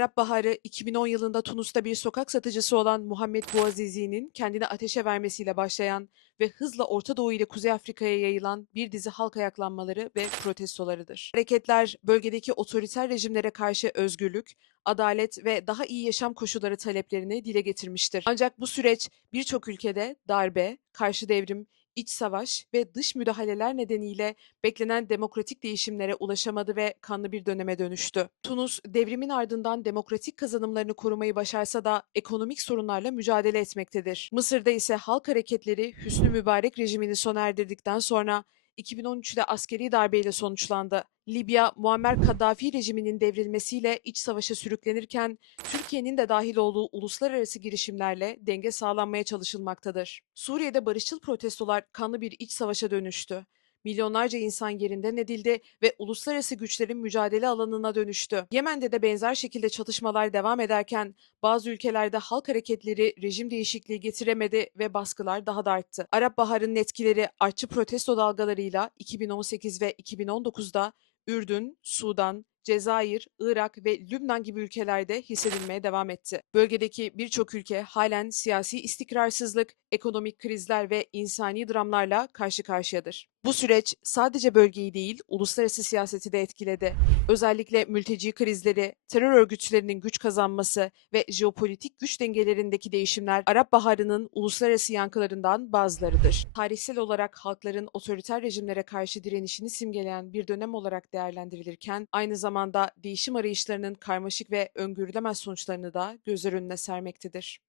Arap Baharı 2010 yılında Tunus'ta bir sokak satıcısı olan Muhammed Bouazizi'nin kendini ateşe vermesiyle başlayan ve hızla Orta Doğu ile Kuzey Afrika'ya yayılan bir dizi halk ayaklanmaları ve protestolarıdır. Hareketler bölgedeki otoriter rejimlere karşı özgürlük, adalet ve daha iyi yaşam koşulları taleplerini dile getirmiştir. Ancak bu süreç birçok ülkede darbe, karşı devrim, iç savaş ve dış müdahaleler nedeniyle beklenen demokratik değişimlere ulaşamadı ve kanlı bir döneme dönüştü. Tunus, devrimin ardından demokratik kazanımlarını korumayı başarsa da ekonomik sorunlarla mücadele etmektedir. Mısır'da ise halk hareketleri Hüsnü Mübarek rejimini sona erdirdikten sonra 2013'de askeri darbeyle sonuçlandı. Libya, Muammer Kaddafi rejiminin devrilmesiyle iç savaşa sürüklenirken Türkiye'nin de dahil olduğu uluslararası girişimlerle denge sağlanmaya çalışılmaktadır. Suriye'de barışçıl protestolar kanlı bir iç savaşa dönüştü. Milyonlarca insan yerinden edildi ve uluslararası güçlerin mücadele alanına dönüştü. Yemen'de de benzer şekilde çatışmalar devam ederken bazı ülkelerde halk hareketleri rejim değişikliği getiremedi ve baskılar daha da arttı. Arap Baharı'nın etkileri artçı protesto dalgalarıyla 2018 ve 2019'da Ürdün, Sudan, Cezayir, Irak ve Lübnan gibi ülkelerde hissedilmeye devam etti. Bölgedeki birçok ülke halen siyasi istikrarsızlık, ekonomik krizler ve insani dramlarla karşı karşıyadır. Bu süreç sadece bölgeyi değil, uluslararası siyaseti de etkiledi. Özellikle mülteci krizleri, terör örgütlerinin güç kazanması ve jeopolitik güç dengelerindeki değişimler Arap Baharı'nın uluslararası yankılarından bazılarıdır. Tarihsel olarak halkların otoriter rejimlere karşı direnişini simgeleyen bir dönem olarak değerlendirilirken aynı zamanda değişim arayışlarının karmaşık ve öngörülemez sonuçlarını da gözler önüne sermektedir.